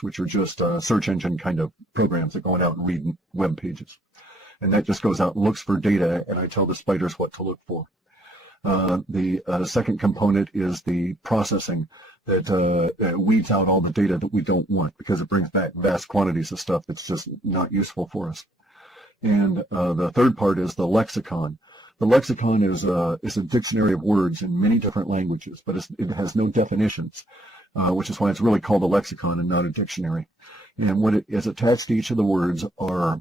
which are just search engine kind of programs that go out and read web pages. And that just goes out and looks for data, and I tell the spiders what to look for. The second component is the processing that weeds out all the data that we don't want, because it brings back vast quantities of stuff that's just not useful for us. And the third part is the lexicon. The lexicon is a dictionary of words in many different languages, but it has no definitions, which is why it's really called a lexicon and not a dictionary. And what it is attached to each of the words are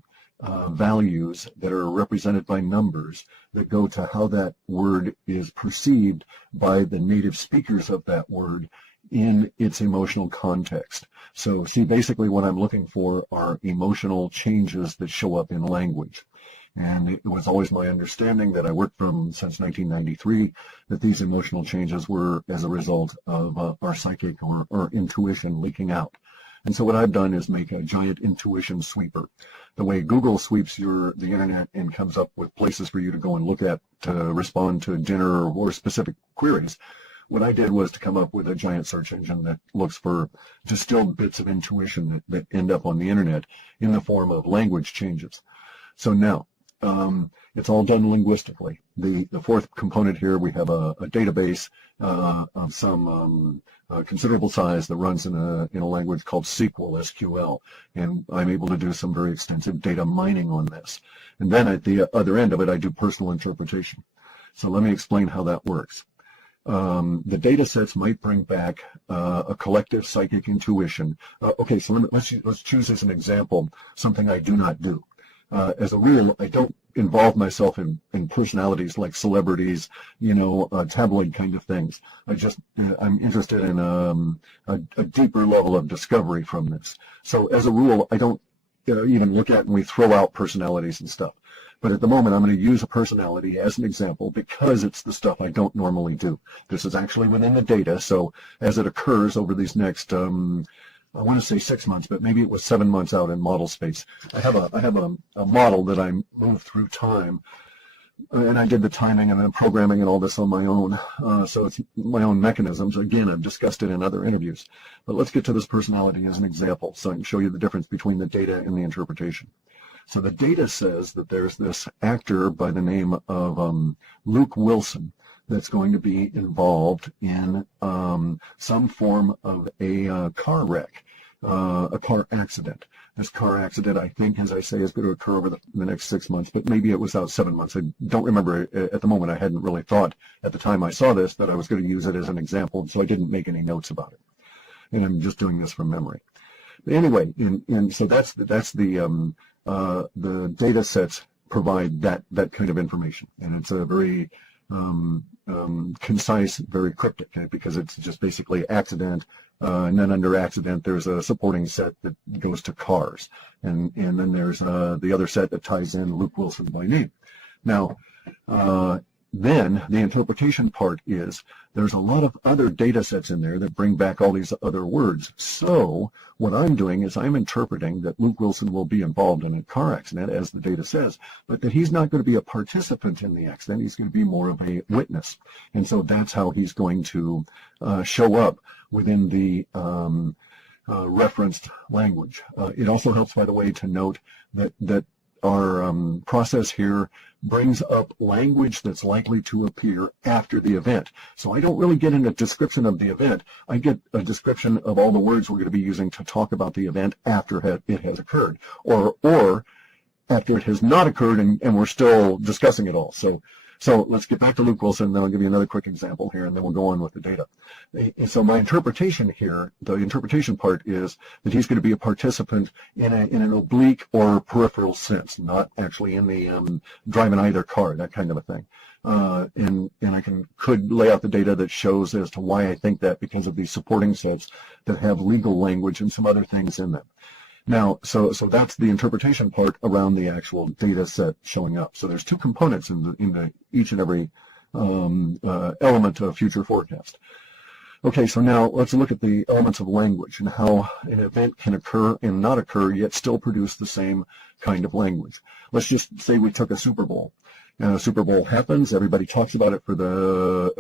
values that are represented by numbers that go to how that word is perceived by the native speakers of that word in its emotional context. So see, basically what I'm looking for are emotional changes that show up in language. And it was always my understanding that I worked from since 1993 that these emotional changes were as a result of our psychic or intuition leaking out. And so what I've done is make a giant intuition sweeper. The way Google sweeps the internet and comes up with places for you to go and look at to respond to dinner or specific queries, what I did was to come up with a giant search engine that looks for distilled bits of intuition that end up on the internet in the form of language changes. So now, it's all done linguistically. The fourth component here, we have a database of some considerable size that runs in a language called SQL, and I'm able to do some very extensive data mining on this. And then at the other end of it, I do personal interpretation. So let me explain how that works. The data sets might bring back a collective psychic intuition. Okay, so let's choose as an example something I do not do. As a rule, I don't involve myself in personalities like celebrities, tabloid kind of things. I'm interested in a deeper level of discovery from this. So as a rule, I don't even look at and we throw out personalities and stuff. But at the moment, I'm going to use a personality as an example because it's the stuff I don't normally do. This is actually within the data, so as it occurs over these next I want to say 6 months, but maybe it was 7 months out in model space. I have a model that I moved through time, and I did the timing and the programming and all this on my own. So it's my own mechanisms. Again, I've discussed it in other interviews. But let's get to this personality as an example so I can show you the difference between the data and the interpretation. So the data says that there's this actor by the name of Luke Wilson that's going to be involved in some form of a car wreck, a car accident. This car accident, I think, as I say, is going to occur over the next 6 months, but maybe it was out 7 months. I don't remember at the moment. I hadn't really thought at the time I saw this that I was going to use it as an example, so I didn't make any notes about it. And I'm just doing this from memory. But anyway, and so that's the data sets provide that kind of information, and it's a very concise, very cryptic, because it's just basically accident, and then under accident there's a supporting set that goes to cars, and then there's the other set that ties in Luke Wilson by name. Now, then the interpretation part is there's a lot of other data sets in there that bring back all these other words. So what I'm doing is I'm interpreting that Luke Wilson will be involved in a car accident, as the data says, but that he's not going to be a participant in the accident. He's going to be more of a witness. And so that's how he's going to show up within the referenced language. It also helps, by the way, to note that our process here brings up language that's likely to appear after the event. So I don't really get in a description of the event. I get a description of all the words we're going to be using to talk about the event after it has occurred, or after it has not occurred and we're still discussing it all. So let's get back to Luke Wilson, then I'll give you another quick example here, and then we'll go on with the data. So my interpretation here, the interpretation part is that he's going to be a participant in an oblique or peripheral sense, not actually in the driving either car, that kind of a thing. And I could lay out the data that shows as to why I think that, because of these supporting sets that have legal language and some other things in them. Now, so that's the interpretation part around the actual data set showing up. So there's two components in each and every element of future forecast. Okay, so now let's look at the elements of language and how an event can occur and not occur, yet still produce the same kind of language. Let's just say we took a Super Bowl, Super Bowl happens. Everybody talks about it the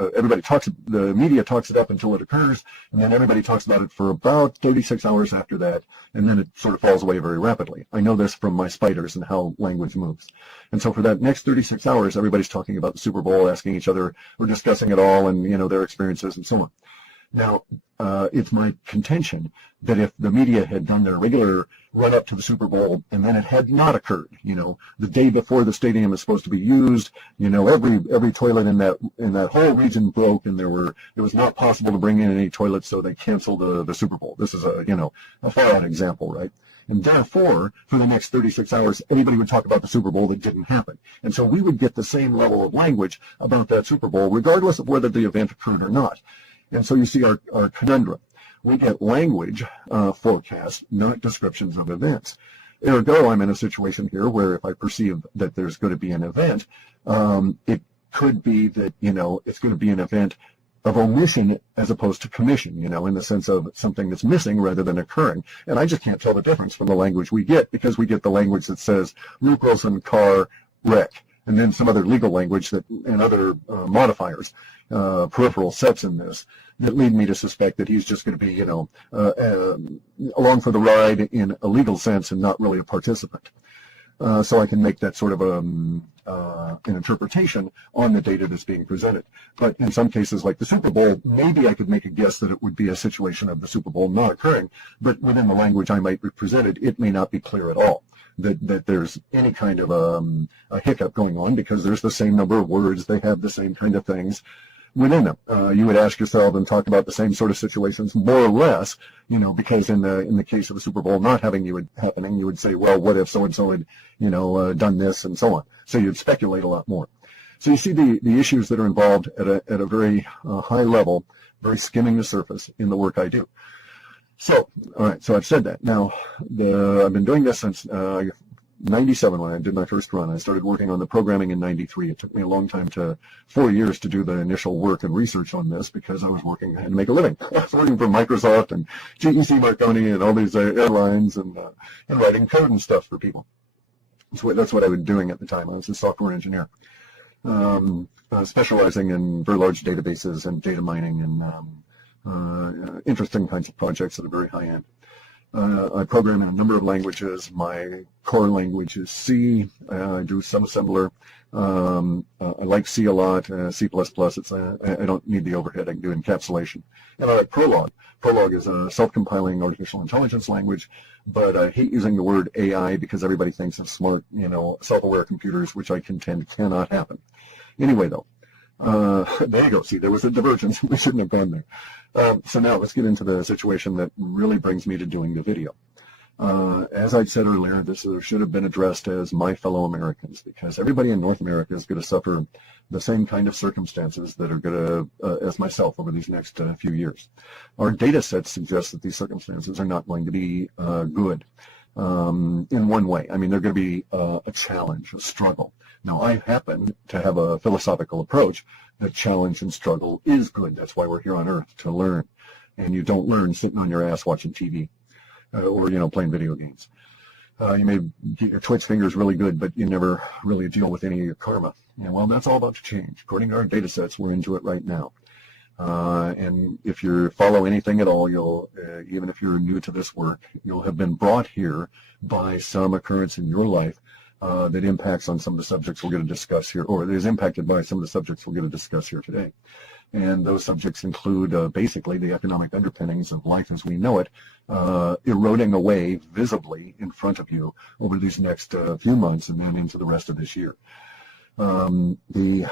media talks it up until it occurs, and then everybody talks about it for about 36 hours after that, and then it sort of falls away very rapidly. I know this from my spiders and how language moves. And so for that next 36 hours, everybody's talking about the Super Bowl, asking each other, or discussing it all, and, their experiences and so on. Now, it's my contention that if the media had done their regular run-up to the Super Bowl and then it had not occurred, the day before the stadium is supposed to be used, every toilet in that whole region broke, and it was not possible to bring in any toilets, so they canceled the Super Bowl. This is a far-out example, right? And therefore, for the next 36 hours, anybody would talk about the Super Bowl that didn't happen. And so we would get the same level of language about that Super Bowl, regardless of whether the event occurred or not. And so you see our conundrum. We get language forecasts, not descriptions of events. Ergo, I'm in a situation here where if I perceive that there's going to be an event, it could be that, it's going to be an event of omission as opposed to commission, in the sense of something that's missing rather than occurring. And I just can't tell the difference from the language we get, because we get the language that says Luke Wilson car wreck, and then some other legal language and other modifiers, peripheral sets in this, that lead me to suspect that he's just going to be, along for the ride in a legal sense and not really a participant. So I can make that sort of an interpretation on the data that's being presented. But in some cases, like the Super Bowl, maybe I could make a guess that it would be a situation of the Super Bowl not occurring, but within the language I might present it may not be clear at all that there's any kind of a hiccup going on, because there's the same number of words, they have the same kind of things within them. You would ask yourself and talk about the same sort of situations, more or less, because in the case of the Super Bowl not happening, you would say, well, what if so-and-so had, done this and so on. So you'd speculate a lot more. So you see the issues that are involved at a very high level, very skimming the surface in the work I do. So, all right, so I've said that. Now, I've been doing this since 97 when I did my first run. I started working on the programming in 93. It took me a long time 4 years to do the initial work and research on this, because I was working, I had to make a living. I was working for Microsoft and GEC Marconi and all these airlines and writing code and stuff for people. So that's what I was doing at the time. I was a software engineer, specializing in very large databases and data mining and interesting kinds of projects at a very high end. I program in a number of languages. My core language is C. I do some assembler. I like C a lot. C++. I don't need the overhead. I can do encapsulation. And I like Prolog. Prolog is a self-compiling artificial intelligence language, but I hate using the word AI because everybody thinks of smart, self-aware computers, which I contend cannot happen. Anyway, though. There you go. See, there was a divergence. We shouldn't have gone there. So now let's get into the situation that really brings me to doing the video. As I said earlier, this should have been addressed as my fellow Americans, because everybody in North America is going to suffer the same kind of circumstances that are going to, as myself, over these next few years. Our data sets suggest that these circumstances are not going to be good in one way. I mean, they're going to be a challenge, a struggle. Now, I happen to have a philosophical approach that challenge and struggle is good. That's why we're here on Earth, to learn. And you don't learn sitting on your ass watching TV or, playing video games. You may get your twitch fingers really good, but you never really deal with any of your karma. And, well, that's all about to change. According to our data sets, we're into it right now. And if you follow anything at all, you'll, even if you're new to this work, you'll have been brought here by some occurrence in your life that impacts on some of the subjects we're going to discuss here, or is impacted by some of the subjects we're going to discuss here today. And those subjects include basically the economic underpinnings of life as we know it, eroding away visibly in front of you over these next few months and then into the rest of this year. The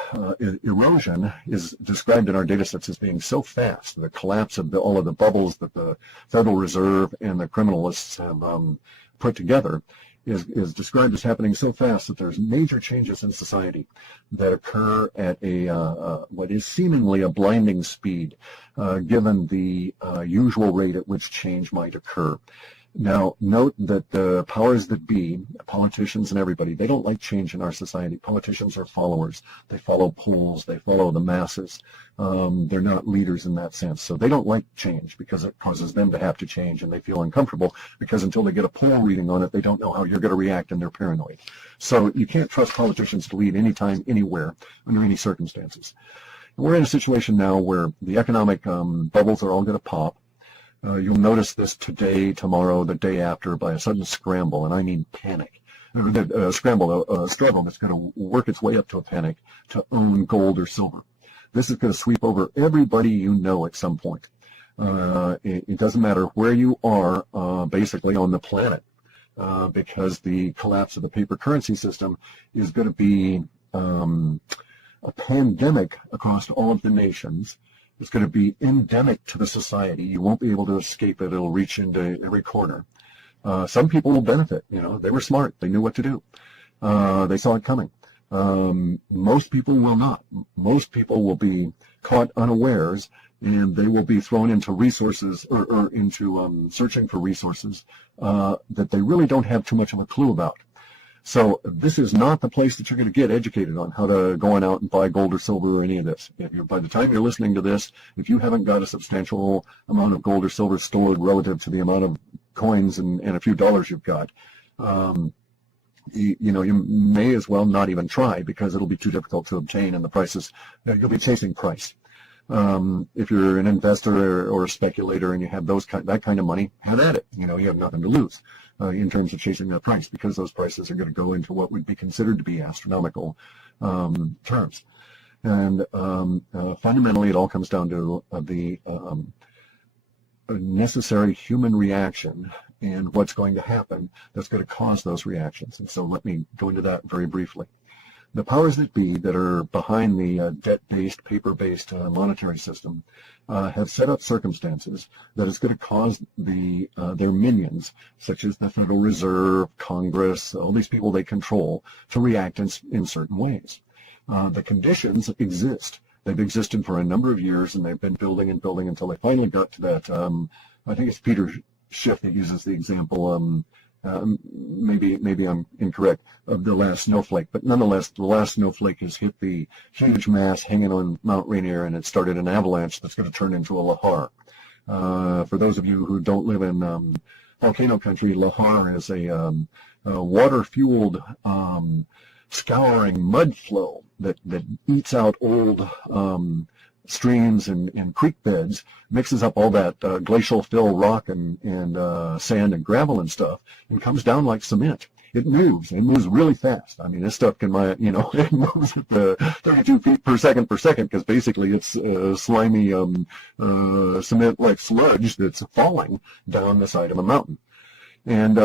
erosion is described in our data sets as being so fast, the collapse of all of the bubbles that the Federal Reserve and the criminalists have put together is described as happening so fast that there's major changes in society that occur at what is seemingly a blinding speed, given the usual rate at which change might occur. Now, note that the powers that be, politicians and everybody, they don't like change in our society. Politicians are followers. They follow polls. They follow the masses. They're not leaders in that sense. So they don't like change because it causes them to have to change, and they feel uncomfortable because until they get a poll reading on it, they don't know how you're going to react, and they're paranoid. So you can't trust politicians to lead anytime, anywhere, under any circumstances. And we're in a situation now where the economic bubbles are all going to pop. You'll notice this today, tomorrow, the day after, by a sudden scramble, and I mean panic. A struggle that's going to work its way up to a panic to own gold or silver. This is going to sweep over everybody you know at some point. It doesn't matter where you are, basically, on the planet, because the collapse of the paper currency system is going to be a pandemic across all of the nations. It's going to be endemic to the society. You won't be able to escape it. It'll reach into every corner. Some people will benefit. You know, they were smart. They knew what to do. They saw it coming. Most people will not. Most people will be caught unawares, and they will be thrown into resources or into searching for resources that they really don't have too much of a clue about. So this is not the place that you're going to get educated on how to go on out and buy gold or silver or any of this. By the time you're listening to this, if you haven't got a substantial amount of gold or silver stored relative to the amount of coins and a few dollars you've got, you may as well not even try because it'll be too difficult to obtain, and the prices, you'll be chasing price. If you're an investor or a speculator and you have that kind of money, have at it. You have nothing to lose in terms of chasing that price, because those prices are going to go into what would be considered to be astronomical terms. And fundamentally, it all comes down to the necessary human reaction and what's going to happen that's going to cause those reactions. And so let me go into that very briefly. The powers that be that are behind the debt-based, paper-based monetary system have set up circumstances that is going to cause their minions, such as the Federal Reserve, Congress, all these people they control, to react in certain ways. The conditions exist. They've existed for a number of years, and they've been building and building until they finally got to that. I think it's Peter Schiff that uses the example. Maybe I'm incorrect, of the last snowflake, but nonetheless, the last snowflake has hit the huge mass hanging on Mount Rainier, and it started an avalanche that's going to turn into a lahar. For those of you who don't live in volcano country, lahar is a water-fueled scouring mud flow that eats out old streams and creek beds, mixes up all that glacial fill rock and sand and gravel and stuff, and comes down like cement. It moves really fast. I mean, this stuff can, it moves at 32 feet per second because basically it's slimy cement-like sludge that's falling down the side of a mountain. And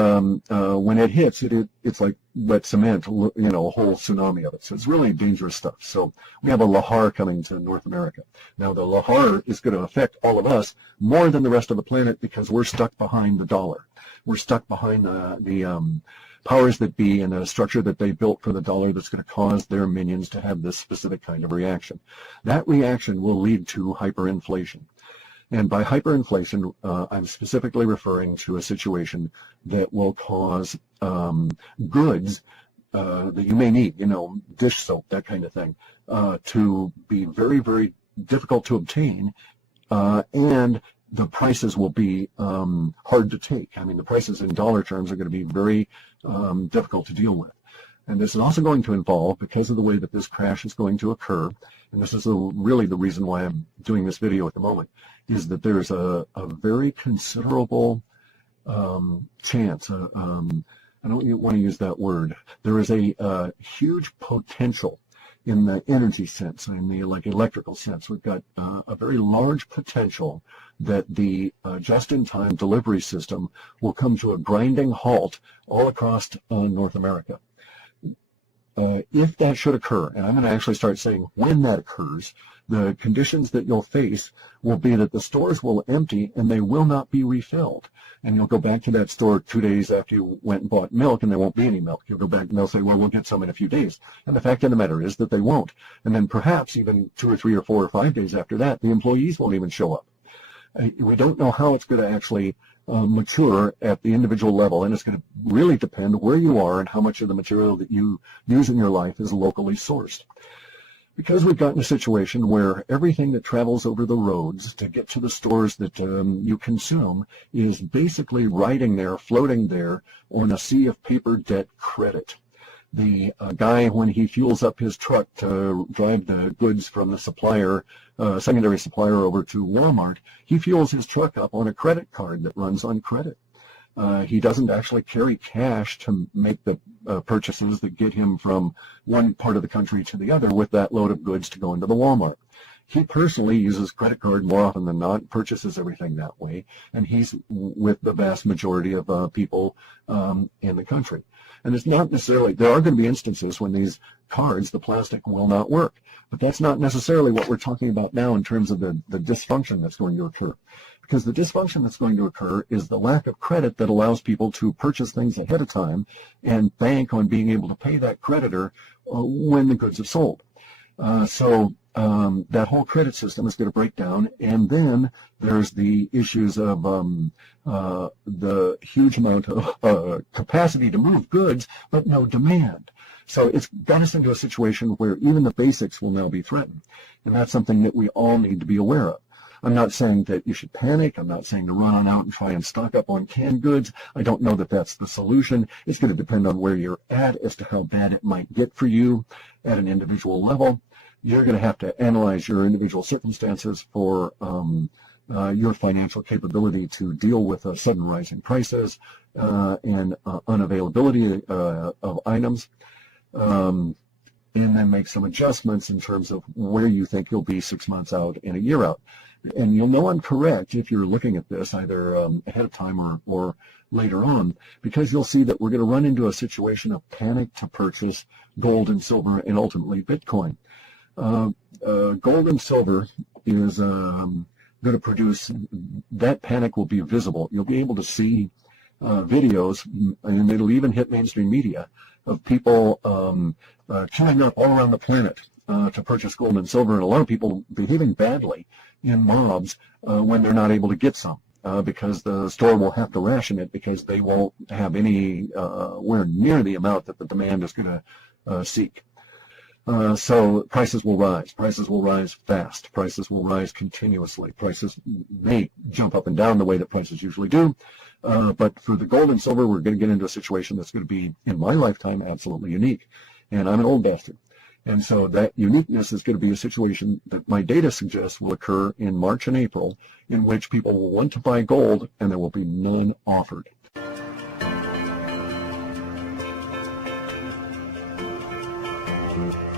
when it hits, it's like wet cement, a whole tsunami of it. So it's really dangerous stuff. So we have a lahar coming to North America. Now, the lahar is going to affect all of us more than the rest of the planet because we're stuck behind the dollar. We're stuck behind the powers that be and a structure that they built for the dollar that's going to cause their minions to have this specific kind of reaction. That reaction will lead to hyperinflation. And by hyperinflation, I'm specifically referring to a situation that will cause goods that you may need, dish soap, that kind of thing, to be very, very difficult to obtain, and the prices will be hard to take. I mean, the prices in dollar terms are going to be very difficult to deal with. And this is also going to involve, because of the way that this crash is going to occur, and this is really the reason why I'm doing this video at the moment, is that there's a very considerable chance, I don't want to use that word, there is a huge potential in the energy sense, in the electrical sense. We've got a very large potential that the just-in-time delivery system will come to a grinding halt all across North America. If that should occur, and I'm going to actually start saying when that occurs, the conditions that you'll face will be that the stores will empty and they will not be refilled. And you'll go back to that store 2 days after you went and bought milk, and there won't be any milk. You'll go back and they'll say, well, we'll get some in a few days. And the fact of the matter is that they won't. And then perhaps even 2 or 3 or 4 or 5 days after that, the employees won't even show up. We don't know how it's going to actually mature at the individual level, and it's going to really depend where you are and how much of the material that you use in your life is locally sourced. Because we've gotten a situation where everything that travels over the roads to get to the stores that you consume is basically riding there, floating there on a sea of paper debt credit. The guy, when he fuels up his truck to drive the goods from the supplier, secondary supplier over to Walmart, he fuels his truck up on a credit card that runs on credit. He doesn't actually carry cash to make the purchases that get him from one part of the country to the other with that load of goods to go into the Walmart. He personally uses credit card more often than not, purchases everything that way, and he's with the vast majority of people in the country. And it's not necessarily, there are going to be instances when these cards, the plastic, will not work. But that's not necessarily what we're talking about now in terms of the dysfunction that's going to occur. Because the dysfunction that's going to occur is the lack of credit that allows people to purchase things ahead of time and bank on being able to pay that creditor when the goods have sold. So that whole credit system is going to break down, and then there's the issues of the huge amount of capacity to move goods, but no demand. So it's got us into a situation where even the basics will now be threatened, and that's something that we all need to be aware of. I'm not saying that you should panic. I'm not saying to run on out and try and stock up on canned goods. I don't know that that's the solution. It's going to depend on where you're at as to how bad it might get for you at an individual level. You're going to have to analyze your individual circumstances for your financial capability to deal with sudden rising prices and unavailability of items, and then make some adjustments in terms of where you think you'll be 6 months out and a year out. And you'll know I'm correct if you're looking at this either ahead of time or later on, because you'll see that we're going to run into a situation of panic to purchase gold and silver and ultimately Bitcoin. Gold and silver is going to produce, that panic will be visible. You'll be able to see videos, and it'll even hit mainstream media, of people queuing up all around the planet to purchase gold and silver, and a lot of people behaving badly in mobs when they're not able to get some, because the store will have to ration it because they won't have anywhere near the amount that the demand is going to seek. So prices will rise. Prices will rise fast. Prices will rise continuously. Prices may jump up and down the way that prices usually do. But for the gold and silver, we're going to get into a situation that's going to be, in my lifetime, absolutely unique. And I'm an old bastard. And so that uniqueness is going to be a situation that my data suggests will occur in March and April, in which people will want to buy gold and there will be none offered. Thank you.